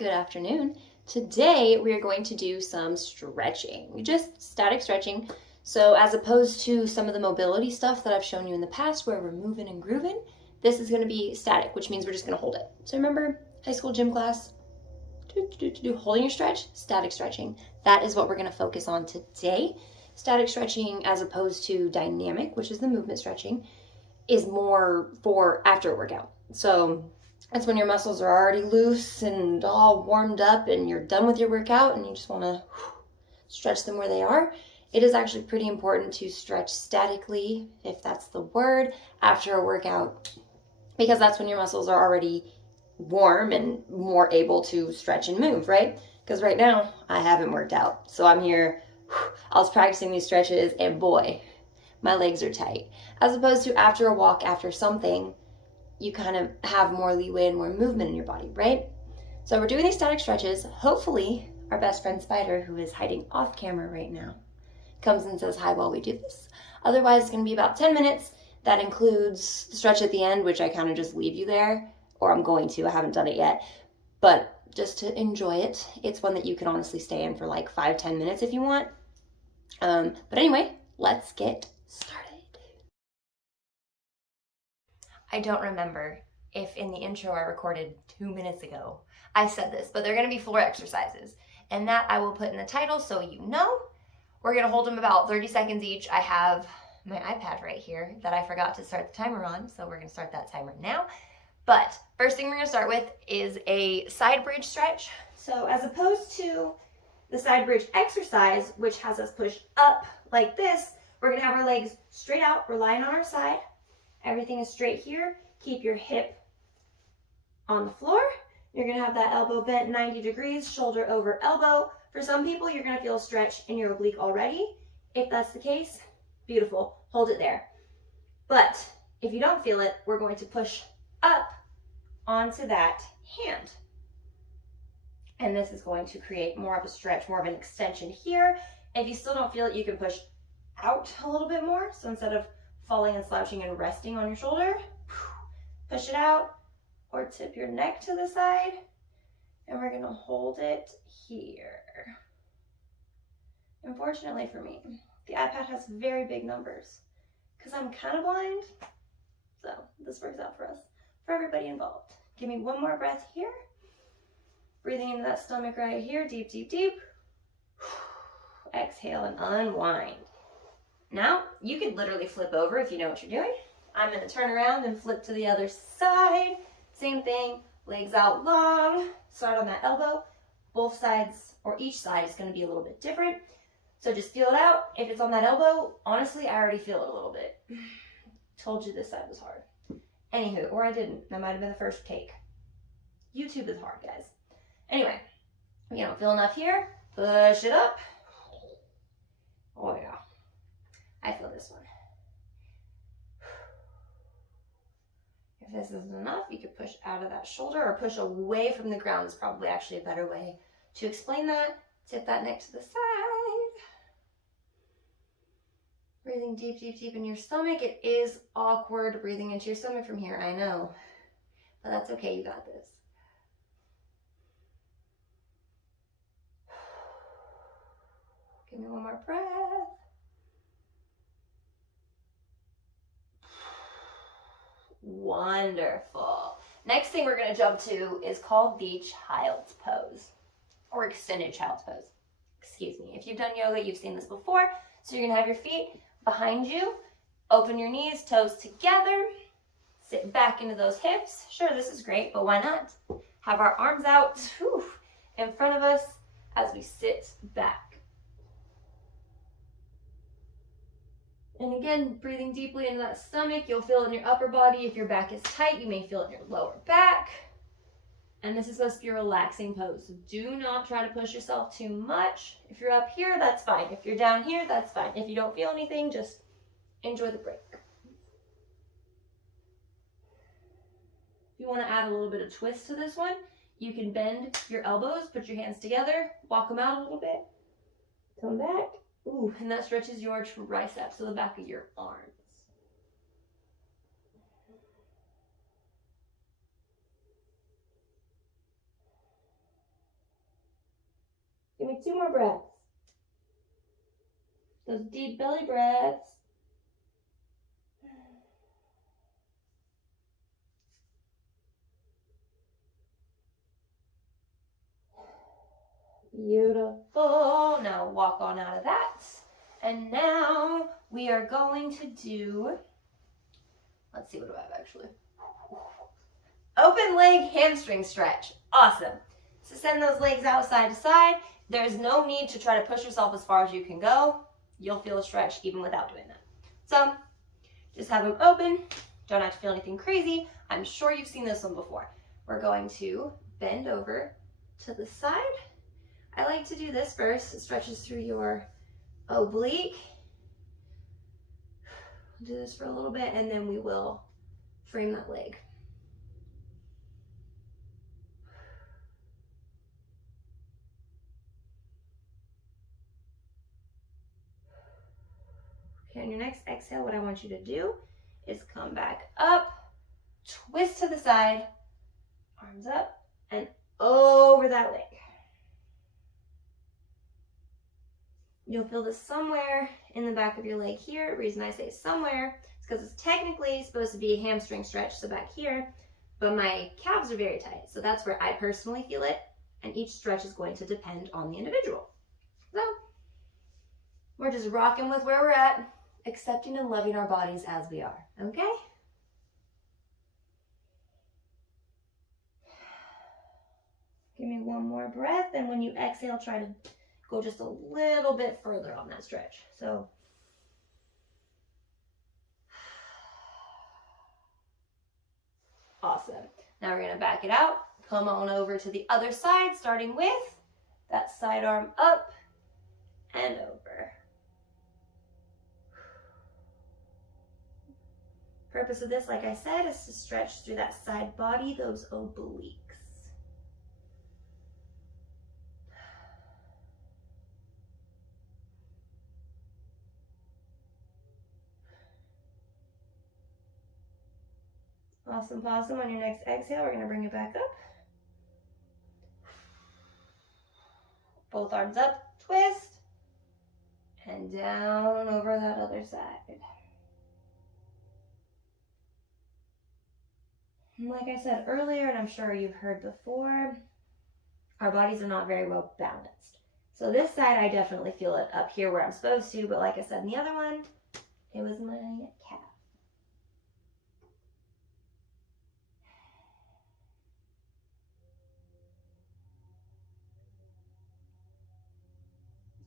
Good afternoon. Today we are going to do some stretching, just static stretching. So as opposed to some of the mobility stuff that I've shown you in the past where we're moving and grooving, this is going to be static, which means we're just going to hold it. So remember high school gym class, holding your stretch, static stretching. That is what we're going to focus on today. Static stretching as opposed to dynamic, which is the movement stretching, is more for after a workout. So that's when your muscles are already loose and all warmed up and you're done with your workout and you just want to stretch them where they are. It is actually pretty important to stretch statically, if that's the word, after a workout, because that's when your muscles are already warm and more able to stretch and move, right? Because right now I haven't worked out. So I'm here, I was practicing these stretches and boy, my legs are tight. As opposed to after a walk, after something, you kind of have more leeway and more movement in your body, right? So we're doing these static stretches. Hopefully our best friend Spider, who is hiding off camera right now, comes and says hi while we do this. Otherwise, it's gonna be about 10 minutes. That includes the stretch at the end, which I kind of just leave you there, or I'm going to, I haven't done it yet. But just to enjoy it, it's one that you can honestly stay in for like 5-10 minutes if you want. But anyway, let's get started. I don't remember if in the intro I recorded 2 minutes ago I said this, but they're going to be floor exercises. And that I will put in the title so you know. We're going to hold them about 30 seconds each. I have my iPad right here that I forgot to start the timer on, so we're going to start that timer now. But first thing we're going to start with is a side bridge stretch. So as opposed to the side bridge exercise, which has us push up like this, we're going to have our legs straight out. We're lying on our side. Everything is straight here. Keep your hip on the floor. You're going to have that elbow bent 90 degrees, shoulder over elbow. For some people, you're going to feel a stretch in your oblique already. If that's the case, beautiful. Hold it there. But if you don't feel it, we're going to push up onto that hand. And this is going to create more of a stretch, more of an extension here. If you still don't feel it, you can push out a little bit more. So instead of falling and slouching and resting on your shoulder, push it out or tip your neck to the side, and we're going to hold it here. Unfortunately for me, the iPad has very big numbers because I'm kind of blind, so this works out for us, for everybody involved. Give me one more breath here, breathing into that stomach right here, deep, deep, deep. Exhale and unwind. Now, you could literally flip over if you know what you're doing. I'm going to turn around and flip to the other side. Same thing, legs out long. Start on that elbow. Both sides, or each side, is going to be a little bit different. So just feel it out. If it's on that elbow, honestly, I already feel it a little bit. Told you this side was hard. Anywho, or I didn't. That might have been the first take. YouTube is hard, guys. Anyway, if you don't feel enough here, push it up. Oh, yeah. I feel this one. If this isn't enough, you could push out of that shoulder or push away from the ground is probably actually a better way to explain that. Tip that neck to the side. Breathing deep, deep, deep in your stomach. It is awkward breathing into your stomach from here, I know. But that's okay, you got this. Give me one more breath. Wonderful. Next thing we're going to jump to is called the child's pose, or extended child's pose. Excuse me. If you've done yoga, you've seen this before. So you're going to have your feet behind you, open your knees, toes together, sit back into those hips. Sure, this is great, but why not? Have our arms out in front of us as we sit back. And again, breathing deeply into that stomach. You'll feel it in your upper body. If your back is tight, you may feel it in your lower back. And this is supposed to be a relaxing pose. So do not try to push yourself too much. If you're up here, that's fine. If you're down here, that's fine. If you don't feel anything, just enjoy the break. If you want to add a little bit of twist to this one, you can bend your elbows, put your hands together, walk them out a little bit, come back. Ooh, and that stretches your triceps, so the back of your arms. me 2 more breaths. Those deep belly breaths. Beautiful. Now walk on out of that. And now we are going to do, let's see, what do I have actually? Open leg hamstring stretch. Awesome. So send those legs out side to side. There's no need to try to push yourself as far as you can go. You'll feel a stretch even without doing that. So just have them open. Don't have to feel anything crazy. I'm sure you've seen this one before. We're going to bend over to the side. I like to do this first. It stretches through your oblique. Do this for a little bit and then we will frame that leg. Okay, on your next exhale, what I want you to do is come back up, twist to the side, arms up, and over that leg. You'll feel this somewhere in the back of your leg here. The reason I say somewhere is because it's technically supposed to be a hamstring stretch, so back here, but my calves are very tight. So that's where I personally feel it, and each stretch is going to depend on the individual. So we're just rocking with where we're at, accepting and loving our bodies as we are, okay? Give me one more breath, and when you exhale, try to go just a little bit further on that stretch. So awesome. Now we're gonna back it out, come on over to the other side, starting with that side arm up and over. Purpose of this, like I said, is to stretch through that side body, those obliques. Awesome possum. On your next exhale, we're going to bring it back up. Both arms up, twist, and down over that other side. Like I said earlier, and I'm sure you've heard before, our bodies are not very well balanced. So this side, I definitely feel it up here where I'm supposed to, but like I said in the other one, it was my calf.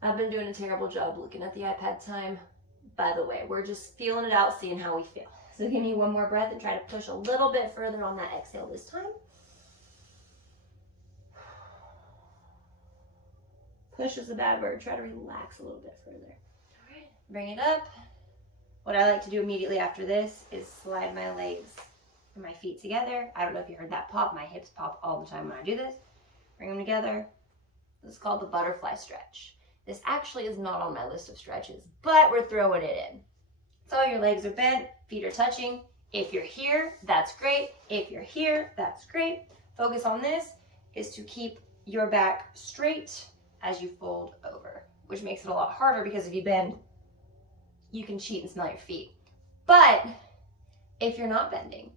I've been doing a terrible job looking at the iPad time. By the way, we're just feeling it out, seeing how we feel. So give me one more breath and try to push a little bit further on that exhale this time. Push is a bad word. Try to relax a little bit further. All right, bring it up. What I like to do immediately after this is slide my legs and my feet together. I don't know if you heard that pop. My hips pop all the time when I do this. Bring them together. This is called the butterfly stretch. This actually is not on my list of stretches, but we're throwing it in. So your legs are bent, feet are touching. If you're here, that's great. If you're here, that's great. Focus on this is to keep your back straight as you fold over, which makes it a lot harder because if you bend, you can cheat and smell your feet. But if you're not bending,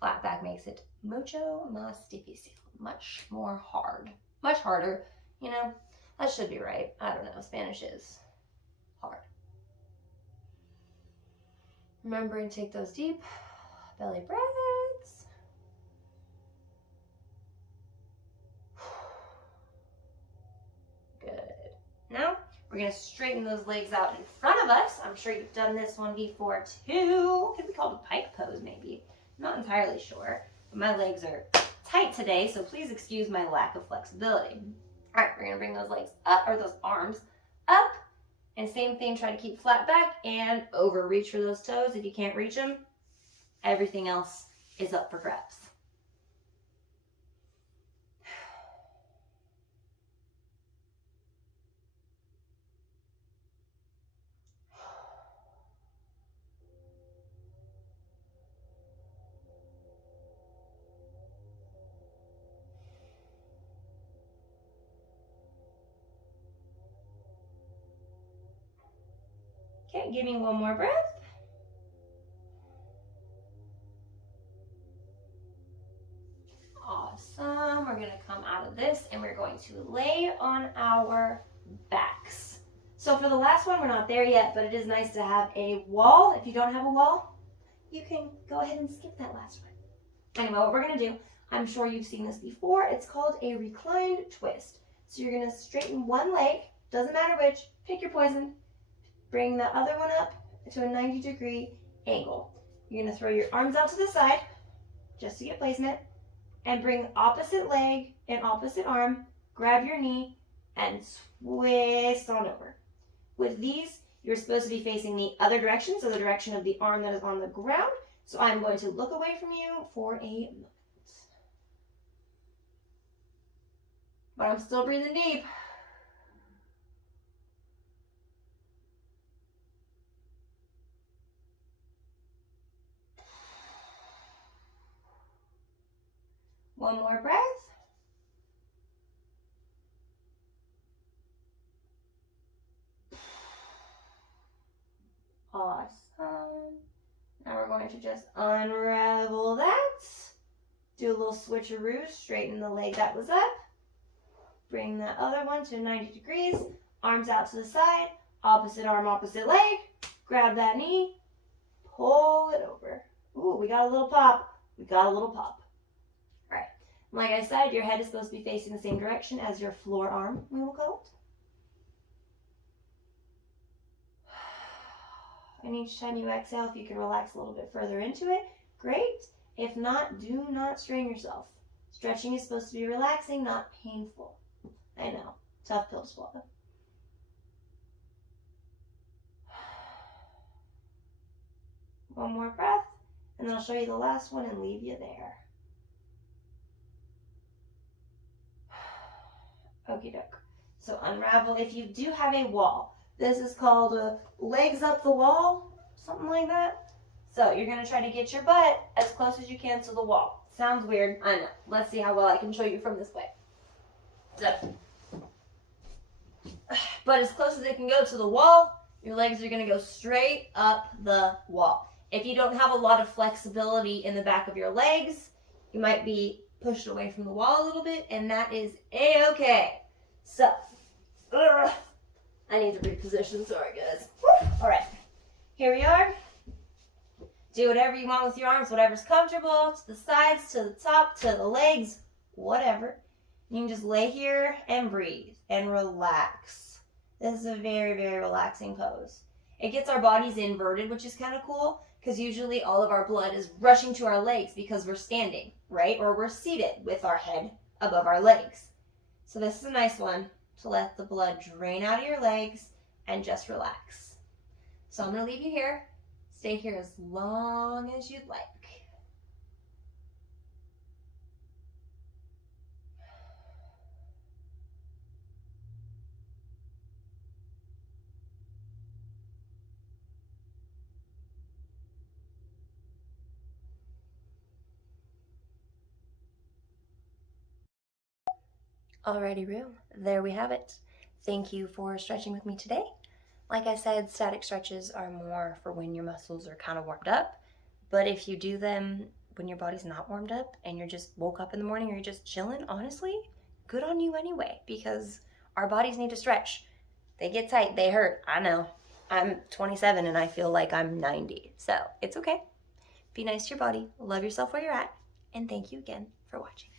flat back makes it mucho más difícil, much more hard, much harder. You know, that should be right. I don't know, Spanish is hard. Remembering to take those deep belly breaths. Good. Now, we're going to straighten those legs out in front of us. I'm sure you've done this one before too. Could be called a pike pose maybe. I'm not entirely sure. But my legs are tight today, so please excuse my lack of flexibility. All right, we're going to bring those legs up, or those arms up. And same thing, try to keep flat back and over. Reach for those toes. If you can't reach them, everything else is up for grabs. Okay, give me one more breath. Awesome. We're going to come out of this and we're going to lay on our backs. So for the last one, we're not there yet, but it is nice to have a wall. If you don't have a wall, you can go ahead and skip that last one. Anyway, what we're going to do, I'm sure you've seen this before, it's called a reclined twist. So you're going to straighten one leg, doesn't matter which, pick your poison, bring the other one up to a 90-degree angle. You're going to throw your arms out to the side, just to get placement, and bring opposite leg and opposite arm, grab your knee, and twist on over. With these, you're supposed to be facing the other direction, so the direction of the arm that is on the ground. So I'm going to look away from you for a moment. But I'm still breathing deep. One more breath. Awesome. Now we're going to just unravel that. Do a little switcheroo, straighten the leg that was up. Bring the other one to 90 degrees. Arms out to the side. Opposite arm, opposite leg. Grab that knee. Pull it over. Ooh, we got a little pop. We got a little pop. All right. Like I said, your head is supposed to be facing the same direction as your floor arm, we will call it. And each time you exhale, if you can relax a little bit further into it, great. If not, do not strain yourself. Stretching is supposed to be relaxing, not painful. I know, tough pill to swallow. One more breath, and then I'll show you the last one and leave you there. Okie doke. So unravel. If you do have a wall, this is called legs up the wall, something like that. So you're going to try to get your butt as close as you can to the wall. Sounds weird, I know. Let's see how well I can show you from this way. So, but as close as it can go to the wall, your legs are going to go straight up the wall. If you don't have a lot of flexibility in the back of your legs, you might be pushed away from the wall a little bit, and that is a-okay. So, I need to reposition, sorry guys. All right, here we are. Do whatever you want with your arms, whatever's comfortable, to the sides, to the top, to the legs, whatever. You can just lay here and breathe and relax. This is a very, very relaxing pose. It gets our bodies inverted, which is kind of cool, because usually all of our blood is rushing to our legs because we're standing, right? Or we're seated with our head above our legs. So this is a nice one to let the blood drain out of your legs and just relax. So I'm going to leave you here. Stay here as long as you'd like. Alrighty, Roo, there we have it. Thank you for stretching with me today. Like I said, static stretches are more for when your muscles are kind of warmed up, but if you do them when your body's not warmed up and you're just woke up in the morning or you're just chilling, honestly, good on you anyway, because our bodies need to stretch. They get tight, they hurt, I know. I'm 27 and I feel like I'm 90, so it's okay. Be nice to your body, love yourself where you're at, and thank you again for watching.